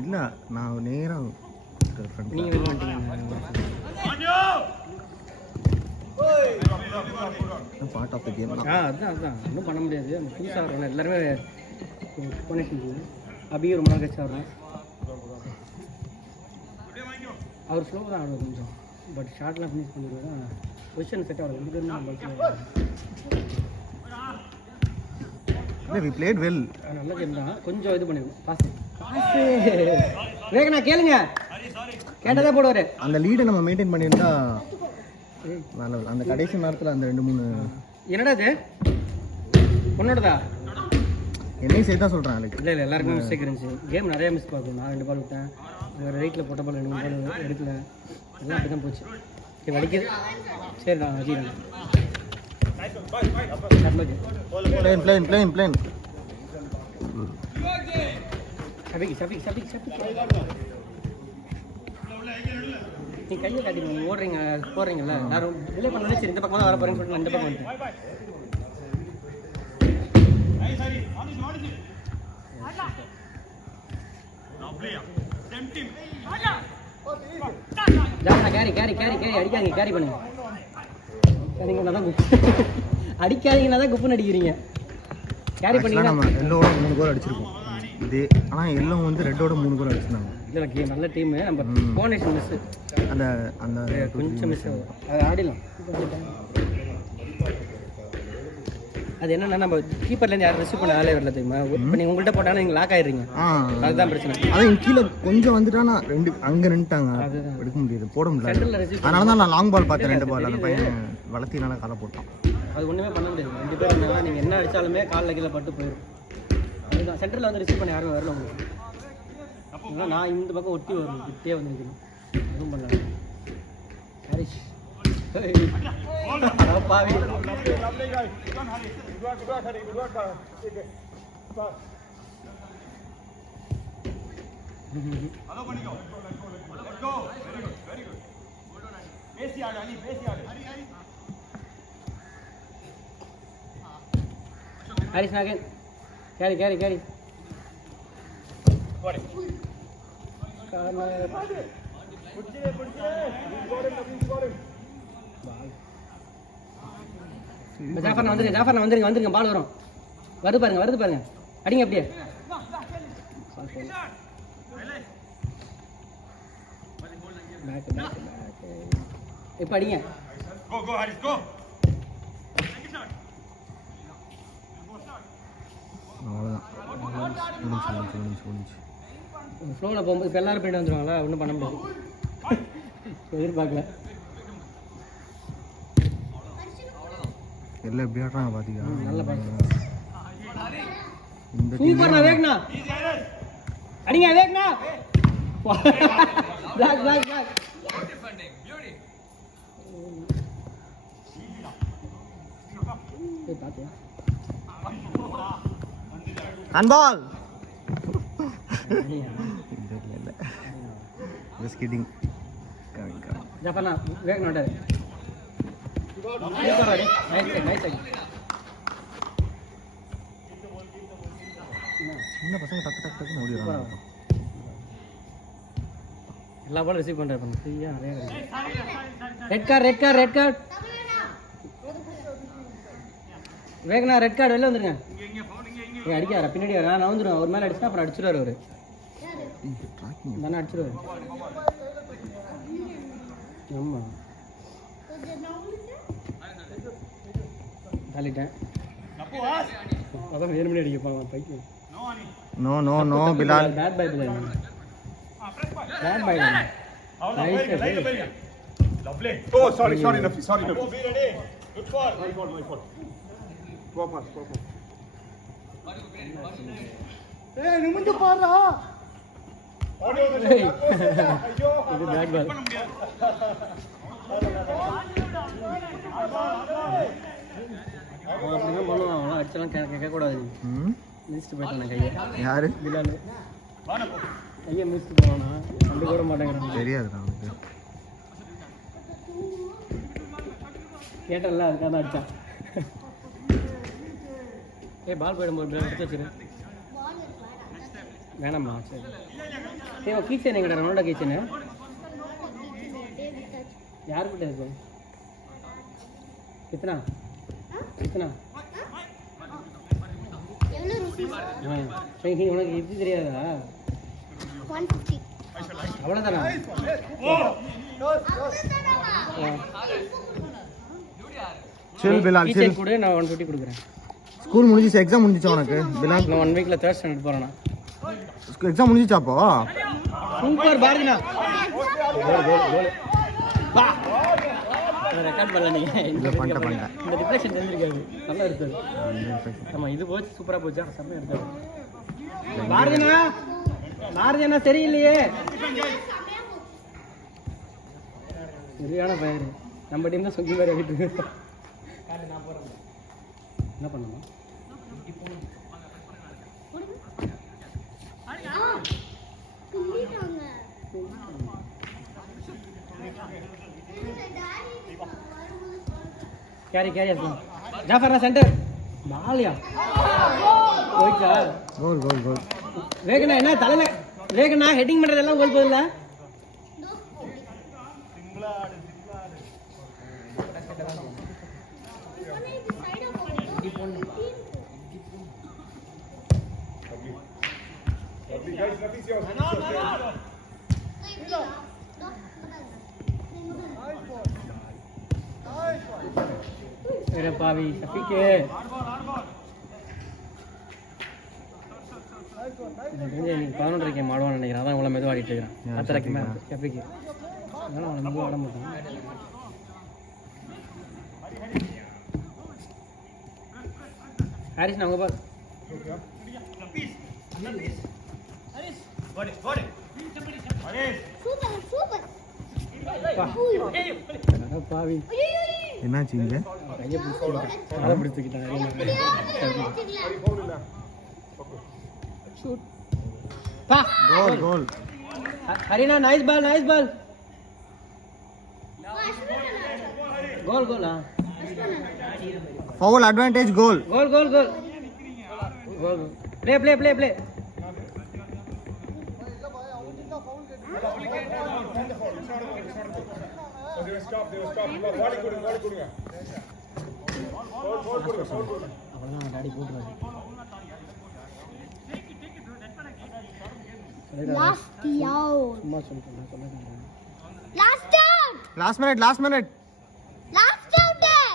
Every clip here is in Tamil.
இல்லை நான் நேராக பார்ட் ஆஃப் த கேம் தான். அதுதான் ஒன்றும் பண்ண முடியாது. புதுசாக வரணும் எல்லாருமே அபியும் ரொம்ப நாள் கட்சி வர்றேன். அவர் ஸ்லோவாக தான் ஆடுவார் கொஞ்சம், பட் ஷார்ட்லாம் ஃபினிஷ் பண்ணிடுவார். பொசிஷன் செட் ஆகும். 2 பேரும் we played well. நல்ல கேம் தான். கொஞ்சம் இது பண்ணிடுவோம். பாஸ் வேகனா கேளுங்க, கேட்டதே போடுவார். அந்த லீடை நம்ம மெயின்டைன் பண்ணியிருந்தா நல்ல. அந்த கடைசி நேரத்தில் அந்த 2-3 என்னடா இது உன்னோடதா? என்னையும் சேர்த்து தான் சொல்கிறேன். இல்லை எல்லாருக்குமே மிஸ்டேக் இருந்துச்சு. கேம் நிறையா மிஸ் பார்க்கும். நான் 2 பால் விட்டேன், அங்கே ரைட்டில் போட்ட பால் 2 பால் எடுக்கல. எல்லாம் அப்படி தான் போச்சு. சரி வலிக்குது. சரி நான் வச்சுக்கிறேன். பிளேன் நீ கையை காட்டி ஓடுறீங்க போடுறீங்கல்ல, எல்லாரும் டிலே பண்ணாலே சரி இந்த பக்கம் தான் வர போறேன்னு சொல்லிட்டு நான் இந்த பக்கம் வந்துட்டேன். கேரி கேரி கேரி கேரி அடிக்காதீங்க, கேரி பண்ணுங்க. அடிக்காதீங்கன்னா தான் அடிக்காதீங்கன்னா தான் குப்புன்னு அடிக்கிறீங்க. கேரி பண்ணீங்கன்னா நம்ம எல்லோட 3 கோல் அடிச்சிருக்கோம் இதே. ஆனால் எல்லாம் வந்து ரெட்டோட 3 கோல் அடிச்சிருந்தாங்க. இல்லை கேம் நல்ல டீமு. நம்ம கோனேஷன் மிஸ் அந்த அந்த கொஞ்சம் மிஸ் ஆகும். அது ஆடிடலாம். அது என்னன்னா நம்ம கீப்பர்லேருந்து யாரும் ரிசீவ் பண்ண வேலையே வரல தெரியுமா? இப்போ நீங்கள் உங்கள்கிட்ட போட்டாலும் நீங்கள் லாக் ஆயிடுறீங்க. அதுதான் பிரச்சனை. அதான் கீழே கொஞ்சம் வந்துட்டானா 2 அங்கே நின்றுட்டாங்க, எடுக்க முடியாது, போட முடியாது. அதனால தான் நான் லாங் பால் பார்த்தேன். 2 பால் அந்த பையன் வளர்த்தினால காலை போட்டான். அது ஒன்றுமே பண்ண முடியாது. 2 பேர் இருந்தாங்கன்னா நீங்கள் என்ன அடித்தாலுமே காலில் கீழே பட்டு போயிடும். அதுதான் சென்டரில் வந்து ரிசீவ் பண்ண யாரும் வரல உங்களுக்கு. நான் இந்த பக்கம் ஒட்டி வரணும், கிட்டே வந்து நிற்கணும். எதுவும் பண்ணல. ஹரிஷ் பாவி ஹரிஷ் நாகன் கேரி கேரி கேரி ஜாஃபர் வந்துருங்க பால் வரும். வருது பாருங்க அடிங்க அப்படியே. இப்போ அடிங்க. ஃப்ளோவில் போகும்போது இப்போ எல்லாரும் போயிட்டு வந்துடுவாங்களா? ஒன்றும் பண்ண முடியாது. எதிர்பார்க்கல. எல்லாம் எப்படி ஆடுறாங்க பார்த்தீங்களா? நல்ல பாருங்க. சூப்பர்ண்ணா வேக்னா அடிங்க வேக்னா. பிளாக் பிளாக் பிளாக் பாத்தியா அன்பால் இல்ல just kidding. ஜாஃபர்ண்ணா வேக்னா விட்டாரு. சின்ன பசங்க டக்கு டக்கு டக்குன்னு ஓடிடுறாங்க. எல்லா பாலும் ரிசீவ் பண்ணுறேன். ஃப்ரீயா நிறைய ரெட் கார்டு வேகனா ரெட் கார்டு வெளில வந்துருங்க. அடிக்காரா பின்னாடி வர நான் வந்துடுவேன். ஒரு மேலே அடிச்சுனா அப்புறம் அடிச்சிடுவார். அவர் தானே அடிச்சிடுவார். ஆமாம் தள்ளிட்டேன். அதான் வேணும்னே அடிக்க போகலாம் பைக்கு. No no no Bilal. Bad boy Bilal. Bad boy. Nice. Lovely. Oh, sorry, Nafi. Be ready. Good for. My fault. Go pass. ஏய் நிமிந்து பாறா. இது பேட் பால். அப்படிதான் பண்ணுவான். அவன் அடிச்சலாம் கேட்கக்கூடாது. மிஸ்ட் போயிட்டான கையை. யாரு? பிலால். கையை மிஸ்ட் போவானா? கண்டு கூட மாட்டேங்கிறான். தெரியாதுடா அவனுக்கு. கேட்டல அதுக்காக தான் அடிச்சான். பால் போயிடும்போது பிளாக் எடுத்து வச்சிரு. வேணாம்மா சரி. கீச்சன் எங்கடா? ரொனால்டோ கீச்சனு யார் கிட்ட இருக்கு? எத்தனா உனக்கு இது தெரியாதா? அவ்வளோதானா? சில் பிலால் சில். கூட நான் 150 கொடுக்குறேன். ஸ்கூல் முடிஞ்சிச்சு, எக்ஸாம் முடிஞ்சிச்சு உனக்கு பிலால்? நான் 1 வீக்ல 3rd ஸ்டாண்டர்ட் போறேனா? எக்ஸாம் முடிஞ்சிச்சா அப்போ? சூப்பர் பாருங்கண்ணா. கோல் பா. ரெக்கார்ட் பண்ணல நீங்க. இல்ல பண்ணல. இந்த டிப்ரெஷன் தெரிஞ்சிருக்காது. நல்லா இருந்தது. ஆமா இது போச்சு, சூப்பரா போச்சு. செம்ம எடுத்தது. பாரதினா சரியில்லையே. சரியான பையன். நம்ம டீம் தான் சொங்கி மாதிரி ஆகிட்டு இருக்கு. என்ன பண்ணணும்? கேரி ஜாஃபர்னா சென்டர் பாலியா போயிட்டா. கோல் வேகனா என்ன தலையில வேகனா ஹெட்டிங் பண்றதெல்லாம் கோல் போதில்ல. பாவி ஷஃபீக்கு நீங்க 11:30 கேம் ஆடுவான்னு நினைக்கிறேன். அதான் இவ்வளோ மெதுவாக ஆடிட்டு இருக்கிறேன். 10:30 மேலே ஷஃபீக்கு. அதனால அவனை மெதுவாக ஆட மாட்டான். ஹாரிஸ் அவங்க பார். பாவி என்னாச்சு இங்க? கையை பிடிச்சிக்கிட்டான். கோல் ஹரினா நைஸ் பால் கோலா foul advantage goal play They will stop. Volley கொடுங்க. அவ்வளவுதான் டாடி போடுறாரு. சும்மா சொல்லிட்டேன். Last minute pass super.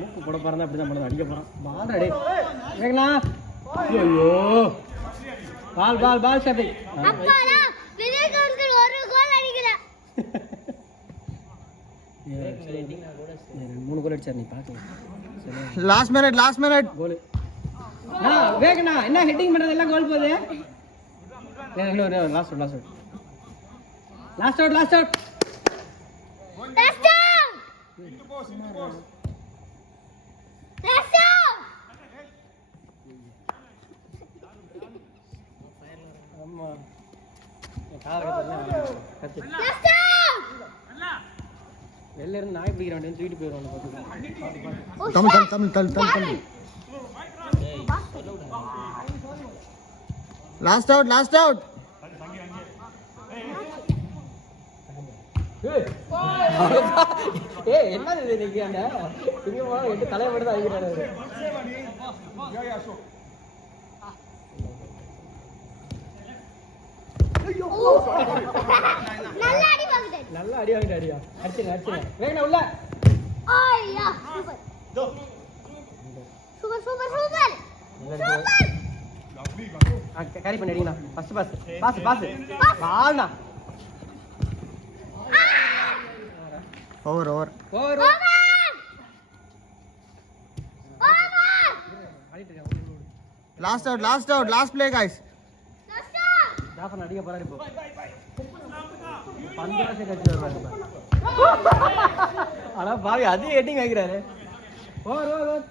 மூக்கு போட பாருந்தா அப்படிதான் பண்ணுது. அடிக்க போறான். பால் ரெடி வேகனா. ஐயோ பால் ஷாபி. அப்பாடா விவேக் அங்கிள் ஒரு கோல் அடிக்கிறார். 3 கோல் அடிச்சார். நீ பாக்க லாஸ்ட் மினிட் கோல். வேகனா என்ன ஹெட்டிங் பண்றது எல்லாம் கோல் போகுது. லாஸ்ட் அவுட் ஆமா வெளில இருந்து நாய் பிடிக்கிறான் தூக்கிட்டு போயிடுவான். தமிழ் லாஸ்ட் அவுட் ஏய் என்னது இது இன்னைக்கு அந்த இங்க போனா எட்டு தலைய மட்டும் தான் அடிக்கிறாரு Yeah, yeah, so. நல்ல அடி வாங்குது. நல்லா அடி வாங்கிட்டு அடியா அடிச்சுங்க வேணா உள்ள ஐயா super. Super super super. Carry பண்ணி அடிங்கண்ணா ஃபர்ஸ்ட் பாஸ் வாண்ணா over over last out last play guys. Jafar அடிக்க போறாரு இப்போ பந்தர சேர்த்து வருவாரு. ஆனா பாவி அதே ஹெட்டிங் வைக்கிறாரு. ஓவர்